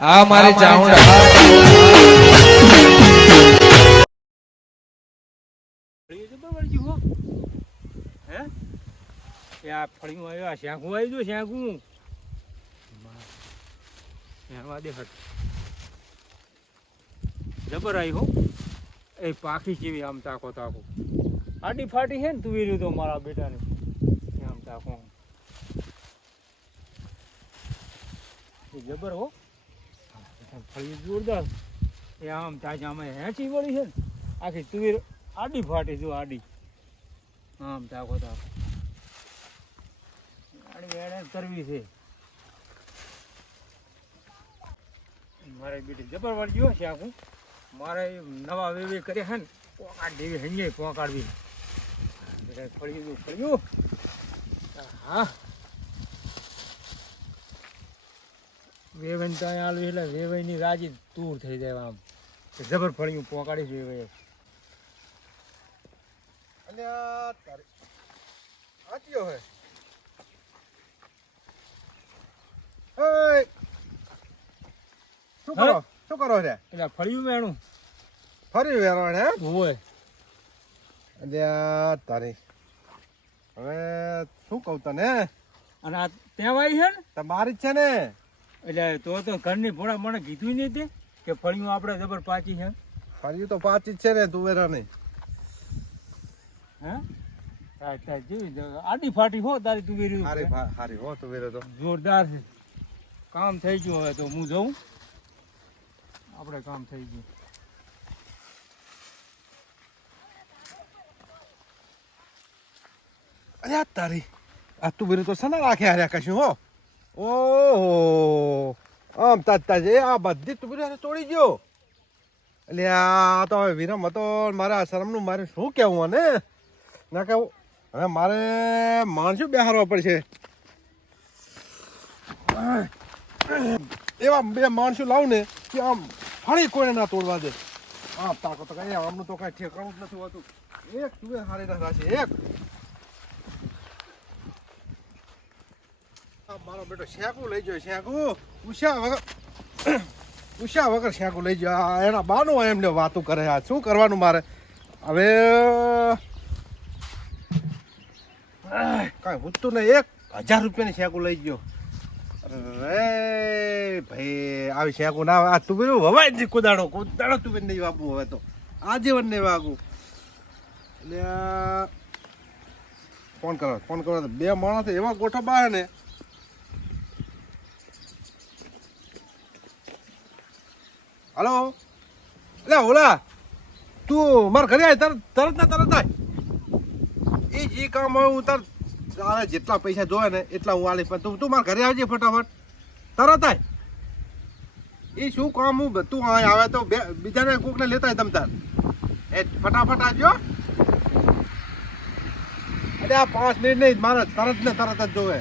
આ મારી જબર આવી હો. એ પાખી જેવી આમ તાકો તાકો. આડી ફાટી છે ને તું તો મારા બેટાને. આમ તાકો. એ જબર હો. ફળી જોરદાર. એ આમ તાજ આમાં હેંચી વળી છે ને. આખી તુવેર આડી ફાટી જો આડી. આમ તાકો તાકો આડી એણે કરવી છે. મારે બેટી જબર વળગ્યો છે આખું. મારે નવા વેવે કર્યા છે ને પોકાડ દેવી હંજે પોકાડવી. ફળી ફળ્યું ફળ્યું. હા. વેવન ત્યાં આલું એટલે વેવાઈની રાજી તૂર થઈ જાય આમ. જબર ફળિયું પોકાડીશ વેવાઈ અલ્યા તારે આચ્યો હે. શું કરો? શું કરો એટલે ફળ્યું મેણું ફરી વેરણ હે? હોય. અલ્યા તારી હવે શું કહું તને? અને આ ત્યાં વાઈ છે ને? તમારી જ છે ને? એટલે તો તો ઘરની ભોળા મને કીધું નહીં તે કે ફળિયું આપણે જબર પાચી છે. ફળિયું તો પાચી જ છે ને તું વેરાની હે? હા, હા, જેવી જ. આડી ફાટી હો તારી તું વેરી હારી હો તું વેરે તો. જોરદાર છે. કામ થઈ ગયું હવે તો હું જઉં. આપણે કામ થઈ ગયું. અરે તારી આ તું વેરે તો સના રાખે હાર્યા કશું હો? ઓહો. આમ તાજ તાજ. એ આ બધી તું તોડી ગયો? એટલે આ તો હવે વિરમ હતો. મારે આ શરમનું મારે શું કહેવું અને? ના કહેવું. હવે મારે માણસો બેહારવા પડશે. એવા બે માણસો લાવ ને કે આમ ફળી કોઈને ના તોડવા દે. આમ તાકો તો કઈ આમનું તો કઈ ઠેકાણું જ નથી હોતું. એક તું હારી ના રાખે. એક. મારો ઉષા વગર શેકું લઈ જાય એના બાનું એમને વાતું કરે આ શું કરવાનું મારે? હવે કાંઈ વધતું નહીં. એક હજાર રૂપિયાની શેકું લઈ ગયો. અરે ભાઈ, આવી શેકું ના આ તું પેલું હવાય જ કુદાડો. કુદાડો તું બેન નહીં વાપવું હવે તો. આજીવન નહીં વાગું. એટલે ફોન કરો. ફોન કરો બે માણસ એવા ગોઠા બાહે ને હલો? એટલે ઓલા, તું મારા ઘરે આવી તરત તરત ના તરત આય. એ જે કામ હોય હું તાર તારે જેટલા પૈસા જોવે ને એટલા હું આલીશ પણ તું તું મારા ઘરે આવજે ફટાફટ. તરત આય. એ શું કામ હું તું આવે તો બે બીજાને કોકને લેતા તમ તાર. એ ફટાફટ આવજો અરે આ પાંચ મિનિટ નહીં, મારે તરત ને તરત જ જોવે.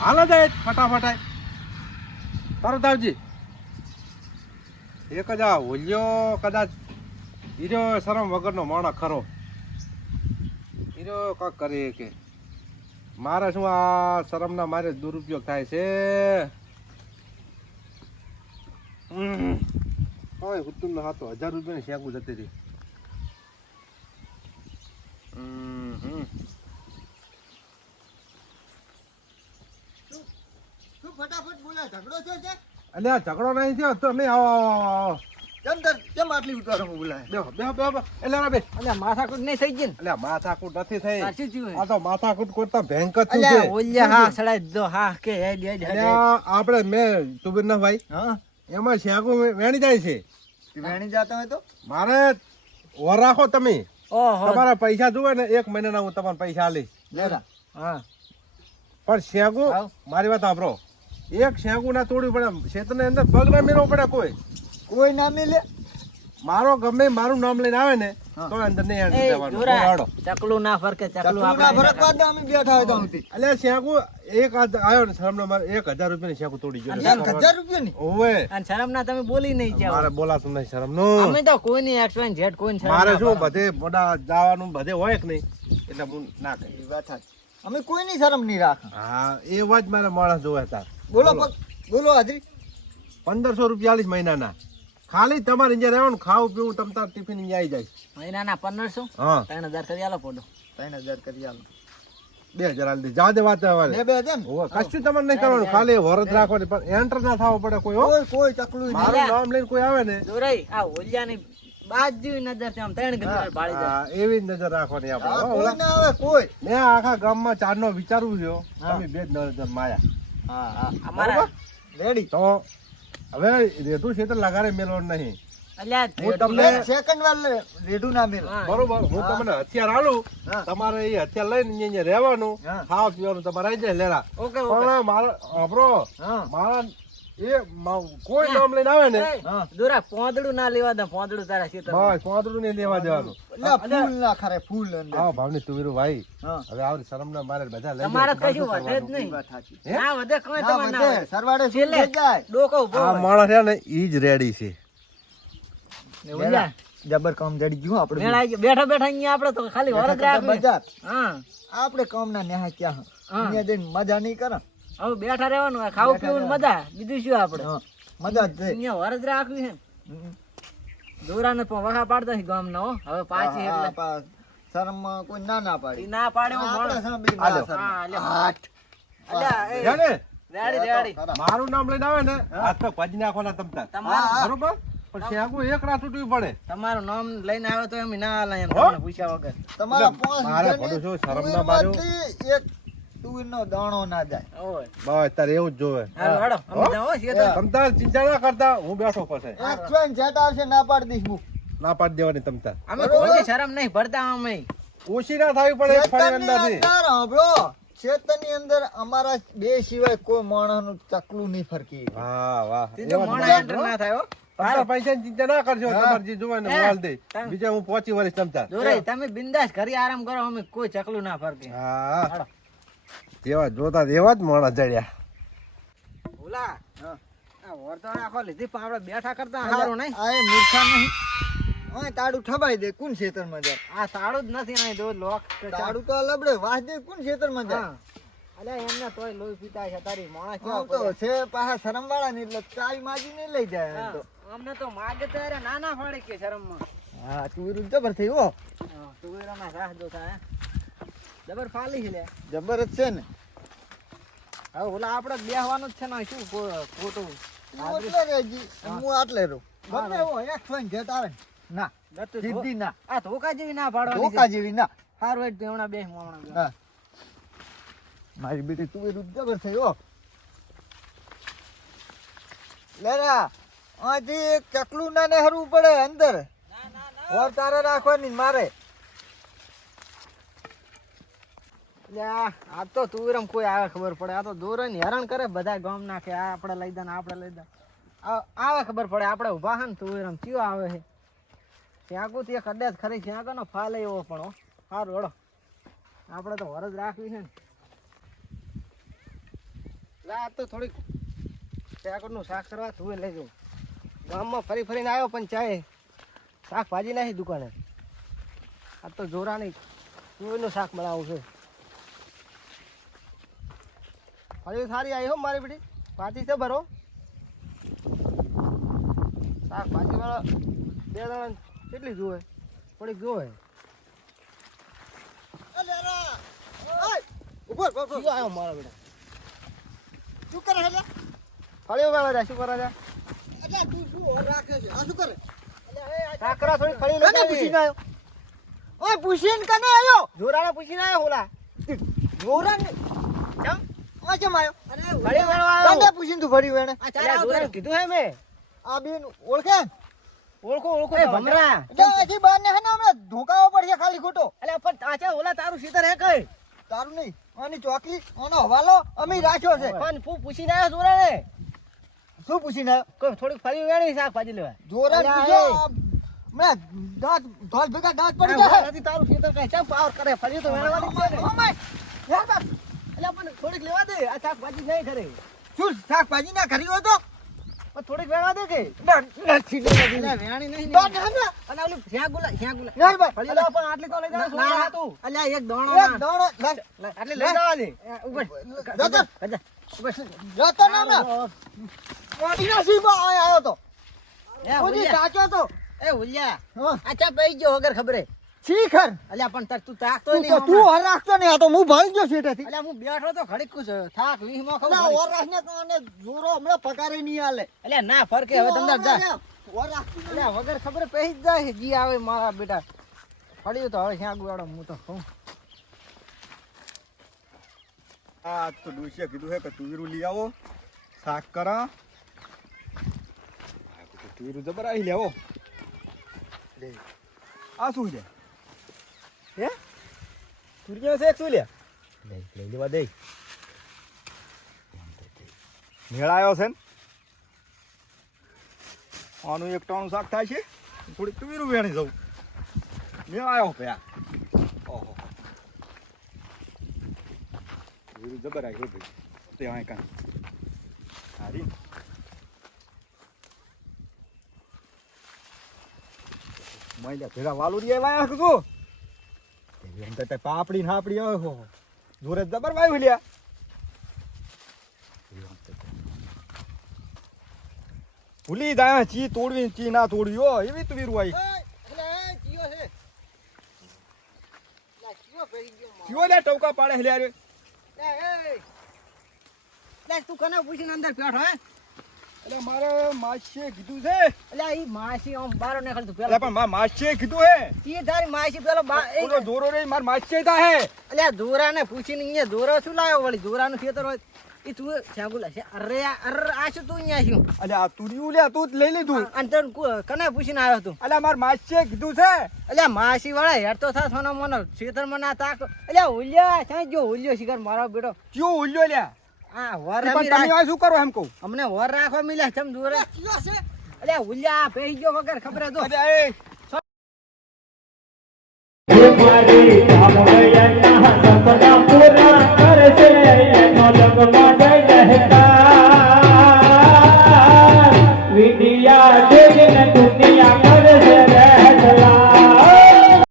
હાલ જ ફટાફટ આય. તરત આવજે. એક જ આ હોલ્યો કદાચ હીરો શરમ વગરનો માણસ ખરો. હીરો કાંક કરે કે? મારે શું આ શરમના મારે દુરુપયોગ થાય છે? હમ. કાંઈ હુતું ના હતો હજાર રૂપિયાની શેકું જતી હમ. ફટાફટ બોલ્યા ઝઘડો થયો છે? અલ્યા આ ઝઘડો નહીં થયો તો નહીં આવો આવો આવો આવો. કેમ તાર કેમ આટલી ઉતારો બોલાય? બેહો બેહો બેહો. એટલે બે. અલ્યા માથાકૂટ નહીં થઈ ગઈ અલ્યા માથાકૂટ નથી થઈ. આ તો માથાકૂટ કરતા ભયંકર છે અલ્યા ઓલ્યા હા સડાઈ દો હા કે હેડ હેડ આપણે મેં તુબીર ના ભાઈ હા? એમાં શેકું વેણી જાય છે. વેણી જાતા હોય તો? મારે ઓર રાખો તમે. ઓહો. તમારા પૈસા જોવે ને એક મહિનાના હું તમને પૈસા આલીશ. લેરા. હા. પણ શેકું મારી વાત સાંભળો. એક શેકું ના તોડ્યું પડે શેતને અંદર પગ ના મેળવો પડે કોઈ. કોઈ ના લે મારો ગમે મારું નામ લઈને આવે ને તો અંદર નહીં. જોરા હાલો. ચકલું ના ફરકે ચકલું ના ફરકવા દે અમે બેઠા હોય તો અહીંથી. અલ્યા શેકું એક આજ આવ્યો ને શરમનો મારે એક હજાર રૂપિયાની શેકું તોડી ગયો. એક હજાર રૂપિયાની? ઓવે. અને શરમ ના તમે બોલી નહીં જાવ મારે બોલાતું નહીં શરમનું. અમે તો કોઈ નહીં એક્સ વાય ઝેડ કોઈ શરમ મારે શું. બધે બધા જવાનું બધે હોય કે નહીં? એટલે હું ના કરી વાત અમે કોઈ કોઈની શરમ નહીં રાખ. હા એ વાત મારા માણસ જોયા હતા બોલો બોલો. હાજરી. પંદરસો રૂપિયા આલીશ મહિનાના. ખાલી તમારે અહીંયા રહેવાનું ખાવું પીવું તમ તાર ટિફિન અહીંયા આવી જાય. મહિનાના પંદરસો? હા. ત્રણ હજાર કરી આલો પોડો ત્રણ હજાર કરી આલો. બે હજાર આલી દે જા દે વાત હવે બે ને? હોવે, કશું તમારે નહીં કરવાનું. ખાલી વરત રાખવાની. પણ એન્ટર ના થવો પડે કોઈ હોય કોઈ ચકલું મારું નામ લઈને કોઈ આવે ને? જોરાઈ આ ઓલિયાની બાજુ નજર છે આમ ત્રણ ગંદર જાય એવી જ નજર રાખવાની આપણે કોઈ ના આવે કોઈ. મેં આખા ગામમાં ચારનો વિચારવું છે હો. તમે બે જ નજર માયા. હા હા અમારા રેડી. તો હવે રેતું છે તો લગાડે મેલો નહીં. હું તમને સેકન્ડ વાર રેડું ના મેળ બરોબર. હું તમને હથિયાર આલું. તમારે એ હથિયાર લઈને અહીંયા રહેવાનું. ખાવા પીવાનું. તમારે આવી જાય લેરા ઓકે પણ મારા આપણો હા. મારા એ કોઈ નામ લઈને આવે ને? દોરા પોંદડું ના લેવા દે પોંદડું તારા સીતર બસ પાંદડું નહીં લેવા દેવાનું. ફૂલ ના ખરે ફૂલ અંદર. ભાવની તુવેરું ભાઈ. હવે આવડી શરમ ના મારે બધા લઈ તમારે કશું વધે જ નહીં. વાત સાચી. હે? ના વધે કોઈ તમારે ના વધે, વધે. સરવાળે શું છેલ્લે થઈ જાય? ડોકો ઊભો આ માણસ છે ને ઈ જ રેડી છે. જબર કામ જડી ગયું આપણે. બેઠા બેઠા અહીંયા આપણે તો ખાલી બજાર હા. આપણે કામ ના નેહા ક્યાં હા. અહીંયા જઈને મજા નહીં કરે. હવે બેઠા રહેવાનું હોય, ખાવું પીવું મજા. બીજું શું આપણે? મજા જ અહીંયા વરદ રાખવી છે. દોરાને પણ વખા પાડતા છે ગામના હો. હવે પાછી એટલે. પા- કોઈ ના ના પાડી. ના પાડે. શરમ. મારું નામ લઈને આવે ને હાથ તો ભાજી નાખવાના તમતા બરોબર? પણ શેગું એક રાત તૂટવી પડે. તમારું નામ લઈને આવે તો એમ ના હાલે એમ પૂછ્યા વગર. તમારા મારે ભલું શરમ ના માર્યું? એક તુવેરનો દાણો ના જાય. બસ તારે એવું જ જોવે. તમતાર ચિંતા ના કરતા હું બેઠો પછી. એક ફેન જેટ આવશે ના પાડી દઈશ હું. ના પાડી દેવાની તમતાર અમે કોઈ શરમ નહીં ભરતા અમે. ઓછી ના થવી પડે ફરી અંદરથી બ્રો. ખેતરની અંદર અમારા બે સિવાય કોઈ માણસનું ચકલું નહીં ફરકી. વાહ વાહ. માણસ, એન્ટર ના થાય પૈસા તમતાર ચિંતા ના કરજો તમારે જે જોવે ને બીજા હું પહોંચી વળીશ તમતા તમે બિંદાસ ઘરે આરામ કરો અમે કોઈ ચકલું ના ફરકે. હા. જેવા જોતા તેવા જ માણસ જડ્યા. ઓલા. વર્તણ આખો લીધી પણ બેઠા કરતા સારું નહીં. આ એ મૂર્ખા નહીં. ઓય તાડું ઠબાઈ દે કોણ ખેતરમાં જાય? આ સારું જ નથી અહીં દો લોક તાડું તો લબડે વાસ દે કોણ ખેતરમાં જાય? હા. એમને તોય લોહી પીતા છે તારી માણસ તો છે પાછા શરમ વાળા ની એટલે ચાવી માજી નહીં લઈ જાય તો. અમને તો માગે તો ના ના ફાડે કે શરમમાં. હા તુવેરું જબર થઈ હો. હા, તુવેરોના જોતા હે. જબર ફાલી છે જબર જ છે ને. હવે ઓલા આપણે બેહવાનું જ છે ને શું ખોટું? તું એટલે રહેજી, હું. આટલે રહું. ગમે એવો એક ફોન જેટ આવે ના સીધી ના. આ ધોકા જેવી ના પાડવાની ધોકા જેવી ના. હારું હેડ હમણાં બે હમણાં મારી બેટી તુવેરું જબર થઈ લેરા અહીંથી ચકલું ના ને હરવું પડે અંદર? ઓર તારે રાખવાની મારે એટલે આ તો તુવેરમ કોઈ આવે ખબર પડે. આ તો દોરે ને હેરાન કરે બધા ગામ નાખે આ આપણે લઈ દે આપણે લઈ દે. આવે ખબર પડે, આપણે ઊભા હે ને તુવેરમ ચિયો આવે છે ત્યાં કોઈ તે કદાચ ખરી, ત્યાં કનો ફાલ એવો પણ સારું હળો. આપણે તો વરજ રાખવી છે ને. લા, આ તો થોડીક ત્યાં શાક કરવા તું લઈ જવું ગામમાં ફરી ફરીને આવ્યો પણ ચાય શાકભાજી નાખી દુકાને. આ તો જોરાની તુવેરનું શાક મળાવું છે. ફરી સારી આવી હો મારી બેટી. પાછી છે ભરો. શાકભાજી વાળા બે જણા કેટલી જોવે થોડીક જોવે ઉપર ઉપર આવ્યો મારો બેટા? શું કરે એટલે ફળીઓ જા શું કરવા જા? એટલે તું શું રાખે છે? આ શું કરે? કાકરા થોડી ફળી કને પૂછીને આવ્યો ઓય પૂછીને કને આવ્યો જોરાને પૂછીને આવ્યો હોલા. જોરાને આ કેમ આવ્યો ફળી વાળો પૂછીને તું ફરી વેણે આ કીધું હે મેં આ બેન ઓળખે? ઓળખો ઓળખો એ ભમરા. એટલે બાર ને હે ને હમણાં ધોકાવો પડશે ખાલી ખોટો. અલ્યા પણ આચા ઓલા તારું સીતર હે કઈ? તારું નહીં આની ચોકી આનો હવાલો અમે રાખ્યો છે. પણ ફૂ પૂછીને જોરા ને. શું પૂછીને આવ્યો? કોઈ થોડીક ફરી વેણી શાકભાજી લેવા. જોરા પૂછો હમણાં દાંત ધોલ ભેગા દાંત પડી ગયા તારું સીતર કઈ ચમ પાવર કરે? ફરી તો વેણવાની જ છે ને. ઓમાય, યાર બાપ, અલ્યા પણ થોડીક લેવા દે આ શાકભાજી નહીં ઘરે. શું શાકભાજી ના કરી હોય તો? થોડીક વેણવા દે કે? નથી લેવા અલ્યા વેણી નહીં ને? અને ઓલી શ્યાં ગુલા શ્યાં ગુલા. નહીં ભાઈ. ફળી લા પણ આટલી તો લઈ જા ના, ના. તું અલ્યા એક દોણો એક ના. દાણો આટલી લઈ જવા દે ઉપર જતો. જતો ના ના. ઓડીના સીમા આય આવ્યો તો. એ સાચો તો. એ હુલિયા. હા. આ ગયો વગર ખબરે શીખર અલ્યા પણ તાર તું તાકતો નહીં તો તું હર રાખતો નહીં આ તો હું ભાઈ ગયો છેટેથી અલ્યા હું બેઠો તો ઘડીક કુછ થાક વીહમાં ખાઉં ના ઓર રાખને કારણે જોરો હમણાં પગારે નહીં આલે. અલ્યા ના ફરકે હવે તમને જા. ઓર રાખતું. અલ્યા વગર ખબર પહેરી જ જાય જી આવે મારા બેટા. ફળ્યું તો હવે ક્યાં ગુવાડો હું તો કહું. આ તો ડુસીએ કીધું હે કે તુવેરું લઈ આવો શાક કરા. તુવેરું જબર આવી લેવો આ શું છે? હે તુરિયા છે શું લે લઈ લઈ લેવા દે મેળ આવ્યો છે ને આનું એક ટાણું શાક થાય છે. થોડીક તુવેરું વેણી જવું. આવ્યો ભયા. ઓહો. તુવેરું જબર આવી હો ભાઈ. તે અહીં કાંઈ. હારી મહિલા ભેગા વાલુરી આવ્યા કે અંદર તે પાપડી ને હાપડી આવે હો. જોરે જબર વાયુ લ્યા. ભૂલી જાય ચી તોડવી ચી ના તોડવી હો. એવી તું વીરુ આવી. કયો લે ટવકા પાડે અલ્યા તું કને પૂછીને અંદર બેઠો હે? એટલે મારે માસીએ કીધું છે. અલ્યા ઈ માસી આમ બારો નીકળતું એટલે પેલા પણ મારા માસીએ કીધું હે. ઈ તારી માસી પેલો ઓલો દોરો રે માર માસીએ તા હે. અલ્યા દોરાને પૂછીને અહીંયા દોરો શું લાવ્યો વળી? દોરાનું ખેતર હોય. ઈ તું છાગુલા છે અરે અરે આ શું તું અહીંયા શું એટલે આ તુરિયું લે તું લઈ લીધું. અને તને કને પૂછીને આવ્યો તું? એટલે માર માસીએ કીધું છે. અલ્યા માસી વાળા હેર તો થા સોનો મોનો. ખેતરમાં ના તાક અલ્યા હુલ્યા ક્યાં જો શિકાર? મારો બેટો. કયો ઉલ્યો લ્યા? આ વર પણ તમે આ શું કરો એમ કહું? અમને વર રાખવા મિલ્યા ચમ દોરે અલ્યા હુલ્યા પેહી ગયો વગર ખબર તો અરે એ.